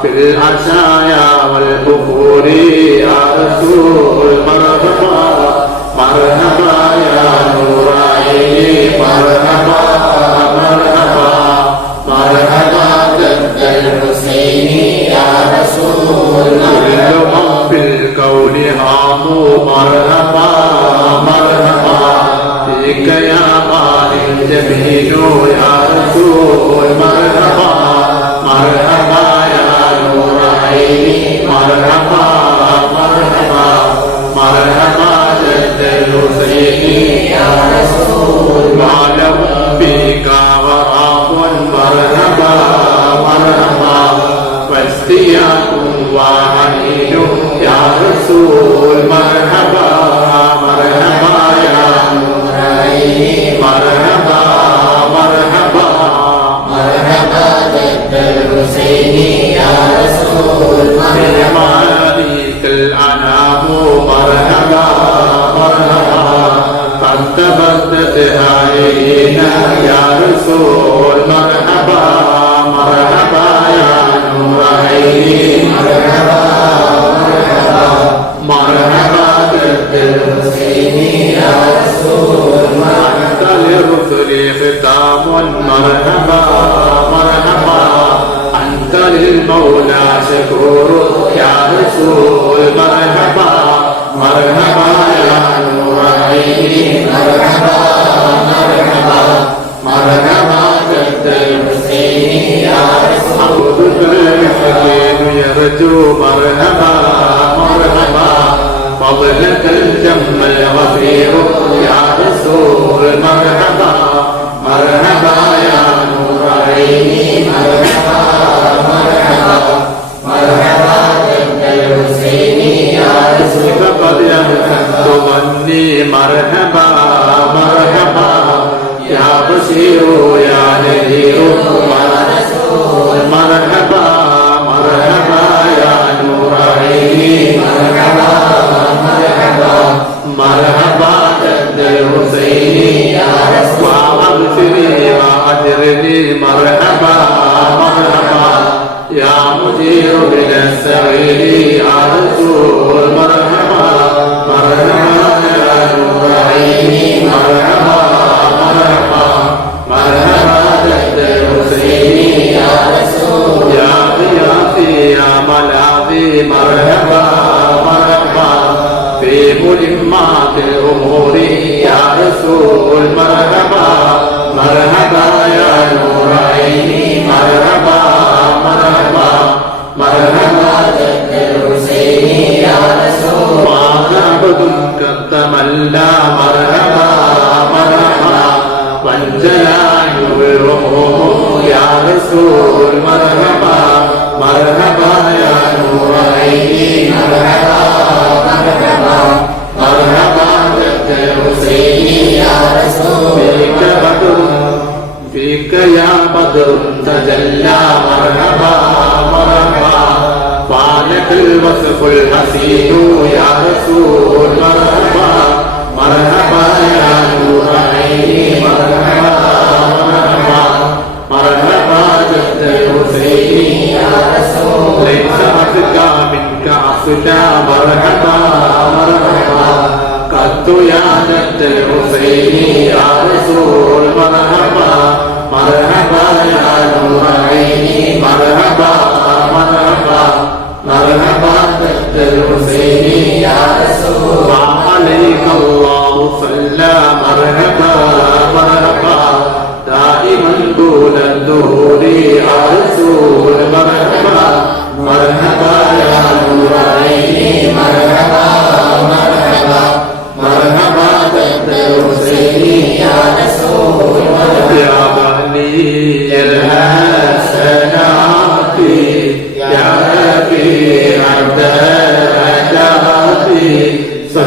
في العشايا والبخور يا رسول مرحبا مرحبا يا نور عيني مرحبا مرحبا مرحبا جد الحسين يا رسول كل من في الكون هاموا مرحبا مرحبا فيك يا مالك جميل يا رسول مرحبا مرحبا يا نور عيني مرحبا مرحبا مرحبا جد الحسين يا رسول ما لهم بك وراء مرحبا مرحبا فاستياق وحنين يا رسول مرحبا مرحبا يا نور عيني مرحبا مرحبا مرحبا جد الحسين يا رسول مرحبا مالك الأنام مرحبا مرحبا قد تبدت عينينا يا رسول مرحبا مرحبا يا نور عيني مرحبا مرحبا مرحبا جد الحسين يا رسول أنت للرسل ختام مرحبا مرحبا أنت للمولى شكور يا رسول مرحبا مرحبا يا نور عيني مرحبا مرحبا مرحبا جد الحسين يا رسول الحكيم يرجو مرحبا مرحبا فضلك الجم الغفير يا رسول مرحبا مرحبا يا نور عيني مرحبا مرحبا مرحبا جد الحسين يا رسول قد يمتد ظني مرحبا مرحبا يا بشير يا نذير يا رسول مرحبا مرحبا يا نور عيني مرحبا مرحبا مرحبا جد الحسين يا رسول واغفرني واجرني مرحبا مرحبا يا مجير من السعير يا رسول مرحبا مرحبا يا نور عيني مرحبا مرحبا مرحبا جد الحسين يا رسول يا غياثي يا ملاذي مرحبا مرحبا في ملمات الأمور يا رسول مرحبا مرحبا يا نور عيني مرحبا مرحبا مرحبا جد الحسين يا رسول وعبد قد تملى مرحبا مرحبا وانجلى الروح يا رسول مرحبا مرحبا يا نور عيني مرحبا مرحبا مرحبا جد الحسين يا رسول فيك بدر فيك يا بدر تجلى مرحبا مرحبا فعلك الوصف الحسين يا رسول مرحبا مرحبا يا نور عيني مرحبا مرحبا مرحبا جد الحسين يا رسول ليس أفكى منك أفكى مرحبا مرحبا قد يا جد الحسين يا رسول مرحبا مرحبا يا نور عيني مرحبا مرحبا مرحبا جد الحسين يا رسول وعليك الله صلى مرحبا مرحبا دائما طول الدهور يا رسول مرحبا مرحبا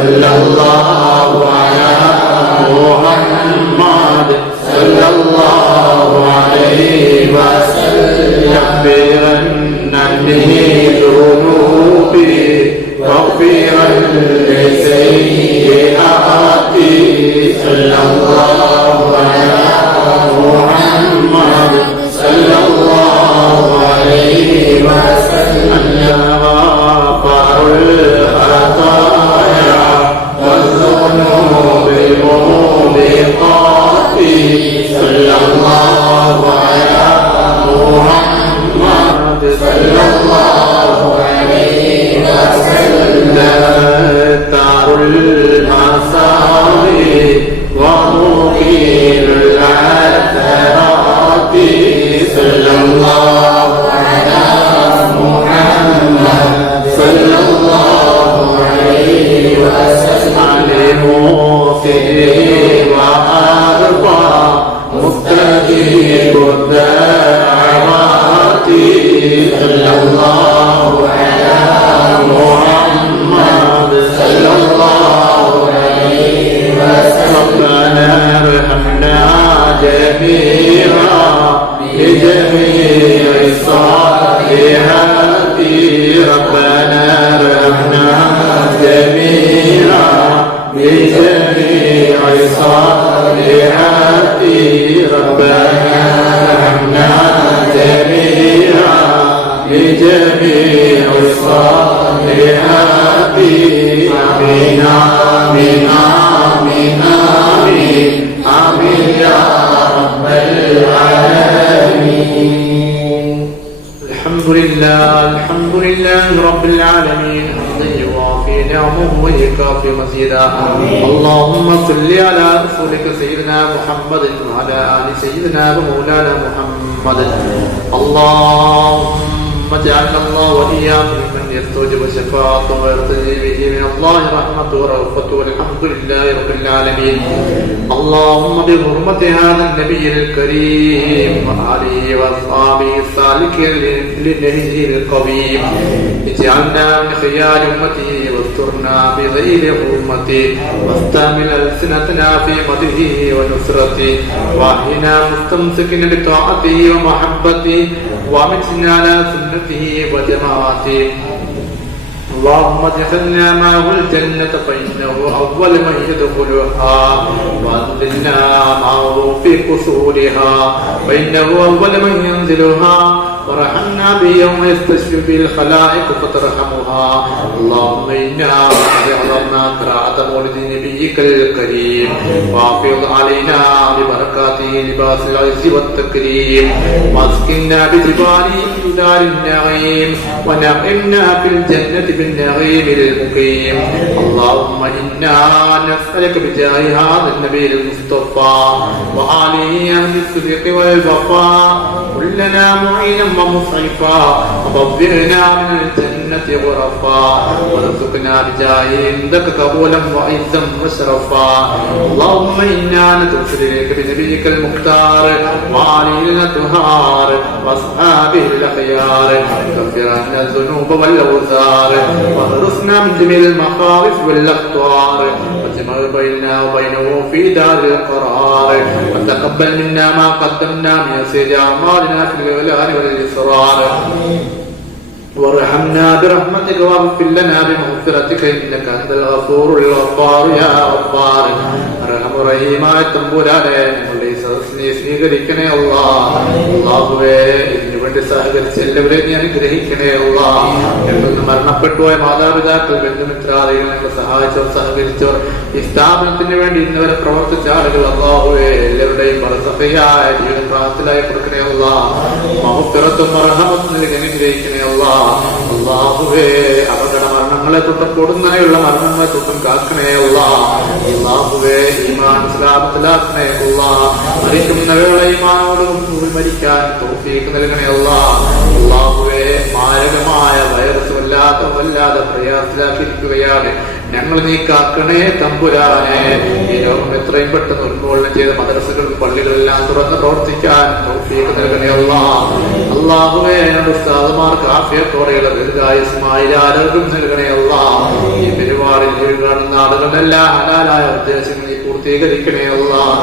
സല്ലല്ലാഹു അലാ മുഹമ്മദ് സല്ലല്ലാഹു അലൈഹി വസല്ലം ബിറന്നനി ദുനൂബി വഗ്ഫിറൻ ലിസയ്യിആതി സല്ലല്ലാഹു അലാ മുഹമ്മദ് സല്ലല്ലാഹു അലൈഹി വസല്ലം ഗഫാറുൽ ഖതായ വസ്സുനൂബിൽ മുബിഖാതി സല്ലല്ലാഹു അലാ മുഹമ്മദ് സല്ലല്ലാഹു അലൈഹി വസല്ലം താറുൽ മസാവി വമുഖീലുൽ അഥറാതി സല്ലല്ലാഹു അലാ മുഹമ്മദ് സല്ലല്ലാഹു അലൈഹി വസല്ലം അലിമുഖിരി വഅർബാ മുസ്തജീബു ദഅവാതി സല്ലല്ലാഹു അലാ മുഹമ്മദ് സല്ലല്ലാഹു അലൈഹി വസല്ലം ربنا ارحمنا جميعا بجميع الصالحات ربنا ارحمنا جميعا بجميع الصالحات ربنا ارحمنا جميعا بجميع الصالحات آمين آمين آمين آمين آمين يا رب العالمين الحمد لله رب العالمين حمدا يوافي نعمه ويكافي مزيدا اللهم صل على رسولك سيدنا محمد وعلى آل سيدنا ومولانا محمد اللهم اجعلنا الله وإياكم ممن يستوجب شفاعته ويرتجي به من الله رحمته ورأفته والحمد لله رب العالمين اللهم بحرمة هذا النبي الكريم وآله وأصحابه السالكين لنهجه القويم اجعلنا من خيار أمته واسترنا بغير حرمته واستعمل ألسنتنا في مدحه ونصرته وأحينا مستمسكين بطاعته ومحبته وامتنا على سنته وجماعته اللهم ادخلنا معه الجنة فإنه أول من يدخلها وأدخلنا معه في قصورها فإنه أول من ينزلها ورحمنا به يوم يستشفي به الخلائق فترحمها اللهم إنا قد حضرنا قراءة مولد نبيك الكريم وافض علينا ببركاته لباس العز والتكريم واسكننا بجباله في دار النعيم ونعمنا في الجنة بالنعيم المقيم اللهم إنا نسألك بجاه هذا النبي المصطفى وآله أهل الصدق والوفاء كلنا معينا ومصعفا وبوئنا من الجنة غرفا وارزقنا بجاه عندك قبولا وعزا وشرفا اللهم إنا نتوسل إليك بنبيك المختار وآله الأطهار وأصحابه الأخيار كفر عنا الذنوب والأوزار واحرسنا من جميع المخاوف والأخطار واجمع بيننا وبينه في دار القرار وتقبل منا ما قدمنا من سيد أعمالنا في الإعلان والإصرار وارحمنا برحمتك واغفر لنا بمغفرتك إنك أنت الغفور الغفار يا غفار അർഹമ റഹീമായ തമ്പുരാനെ ഞങ്ങളുടെ ഈ സദസ്സിനെ സ്വീകരിക്കണേ അല്ലാഹുവേ ഇതിനു വേണ്ടി സഹകരിച്ച എല്ലാവരെയും നീ അനുഗ്രഹിക്കണേ അല്ലാഹ് ഞങ്ങൾക്ക് മരണപ്പെട്ടുപോയ മാതാപിതാക്കൾ ബന്ധുമിത്രാദികൾ ഞങ്ങളെ സഹായിച്ചവർ സഹകരിച്ചവർ ഈ സ്ഥാപനത്തിന് വേണ്ടി ഇന്നുവരെ പ്രവർത്തിച്ച ആളുകൾ അല്ലാഹുവേ എല്ലാവരുടെയും ബർസഖിയായ ജീവിതം പ്രാർത്ഥനയായി കൊടുക്കണേ അല്ലാഹ് മഗ്ഫിറത്തും റഹ്മത്തും നൽകി അനുഗ്രഹിക്കണേ അല്ലാഹുവേ അപകട മരണങ്ങളെ തൊട്ട് കൊടുന്നതിനുള്ള മരണങ്ങളെ തൊട്ടും കാക്കണേ അല്ലാഹുവേ ഈമാൻ ഇസ്ലാമത്തിലാക്കണേ മരിക്കുന്ന വേള ഈമാനോട് മരിക്കാൻ തൗഫീഖ് നൽകണേ അല്ലാഹുവേ മാരകമായ വൈറസ് വല്ലാതെ പ്രയാസത്തിലാക്കിയിരിക്കുകയാണ് ഞങ്ങൾ നീ കാക്കണേ തമ്പുരാനെ ഈ ലോകം എത്രയും പെട്ടെന്ന് ഉന്മൂലനം ചെയ്ത മദ്രസകളും പള്ളികളെല്ലാം തുറന്ന് പ്രവർത്തിക്കാൻ തൗഫീഖ് നൽകണേ അല്ലാഹുവേ ഉസ്താദുമാർക്ക് ആഫിയത്തോടെയുള്ള ദീർഘായുസ്സുമായി ആരോഗ്യം നൽകണേ ഈ പരിപാടിയിൽ കാണുന്ന ആളുകളുടെ എല്ലാ ഹലാലായ ഉദ്ദേശങ്ങൾ നീ പൂർത്തീകരിക്കണേ അല്ലാഹ്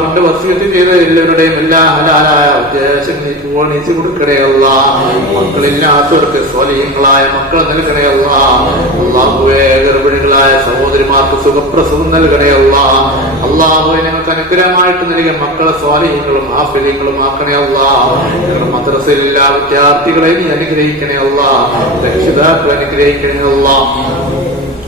കൊണ്ട് വസിയത്ത് ചെയ്ത എല്ലാവരുടെയും എല്ലാ ഹലാലായ ഉദ്ദേശങ്ങൾ നീ പൂർണ്ണീച്ച് കൊടുക്കണേ അല്ലാഹ് മക്കളില്ലാത്തവർക്ക് സ്വലീയങ്ങളായ മക്കൾ നൽകണേ അല്ലാഹ് അല്ലാഹുവേ ഗർഭിണികളായ സഹോദരിമാർക്ക് സുഖപ്രസവം നൽകണേ അല്ലാഹ് അല്ലാഹുവേ ഞങ്ങൾക്ക് അനുഗ്രഹമായിട്ട് നൽകിയ മക്കളെ സ്വാലിഹീങ്ങളും ആഫിലീങ്ങളും ആക്കണേ അല്ലാഹ് ഞങ്ങളുടെ മദ്രസയിലെല്ലാ വിദ്യാർത്ഥികളെ നീ അനുഗ്രഹിക്കണേ അല്ലാഹ് രക്ഷിതാക്കളെ അനുഗ്രഹിക്കണേ അല്ലാഹ്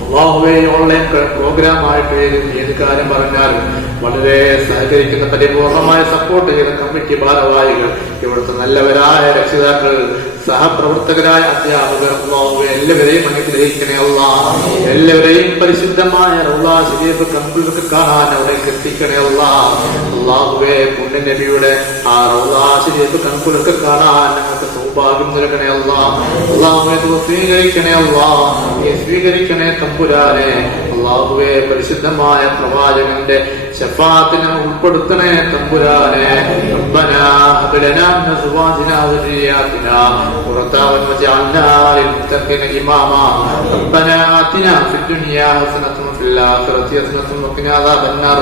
അല്ലാഹുവേ ഓൺലൈൻ പ്രോഗ്രാം ആയിട്ട് ഏത് കാര്യം പറഞ്ഞാലും വളരെ സഹകരിക്കുന്ന പരിപൂർണമായ സപ്പോർട്ട് ചെയ്യുന്ന കമ്മിറ്റി ഭാരവാഹികൾ ഇവിടുത്തെ നല്ലവരായ രക്ഷിതാക്കൾ സഹപ്രവർത്തകരായ അധ്യാപകർ എല്ലാവരെയും അനുഗ്രഹിക്കണേ അല്ലാഹ് എല്ലാവരെയും പരിശുദ്ധമായ റൗള ശരീഫ് കമ്പ്യൂട്ടർ കാണാൻ അവിടേക്ക് എത്തിക്കണേ അല്ലാഹ് അല്ലാഹുവേ പുണ്യ നബിയുടെ ആ റൗള ശരീഫ് കമ്പ്യൂട്ടർ കാണാൻ ഞങ്ങൾക്ക് സൗഭാഗ്യം നൽകണേ അല്ലാഹ് അല്ലാഹുവേ സ്വീകരിക്കണേ അല്ലാഹ് സ്വീകരിക്കണേ തമ്പുരാനെ അല്ലാഹുവേ പരിശുദ്ധമായ പ്രവാചകന്റെ ശഫാഅത്തിനെ ഉൾപ്പെടുത്തണേ തമ്പുരാനെ റബ്ബനാ ഹബ് ലനാ മിൻ അസ്വാജിനാ വദുരിയാതിനാ ഖുർറത വജഅൽനാ ലിൽമുത്തഖീന ഇമാമാ റബ്ബനാ ആതിനാ ഫിദ് ദുനിയാ ഹസനതൻ വഫിൽ ആഖിറതി ഹസനതൻ വഖിനാ അദാബന്നാർ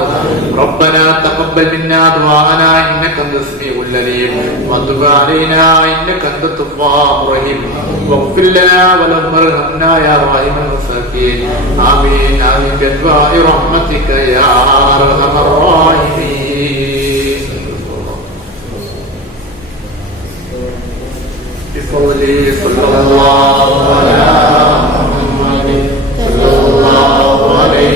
റബ്ബനാ തഖബ്ബൽ മിന്നാ ദുആഅനാ ഇന്നക അൻതസ് സമീഉൽ അലീം വതുബ് അലൈനാ ഇന്നക അൻത തവ്വാബുർ റഹീം വഗ്ഫിർ ലനാ വലഹും വർഹംനാ യാ റഹീമൽ മുസ്തഖീം ആമീൻ ആമീൻ ബിദ്വാഇ റഹ്മതിക യാ അർഹമർ റഹീമീൻ بفضله صلى الله على محمد صلى الله عليه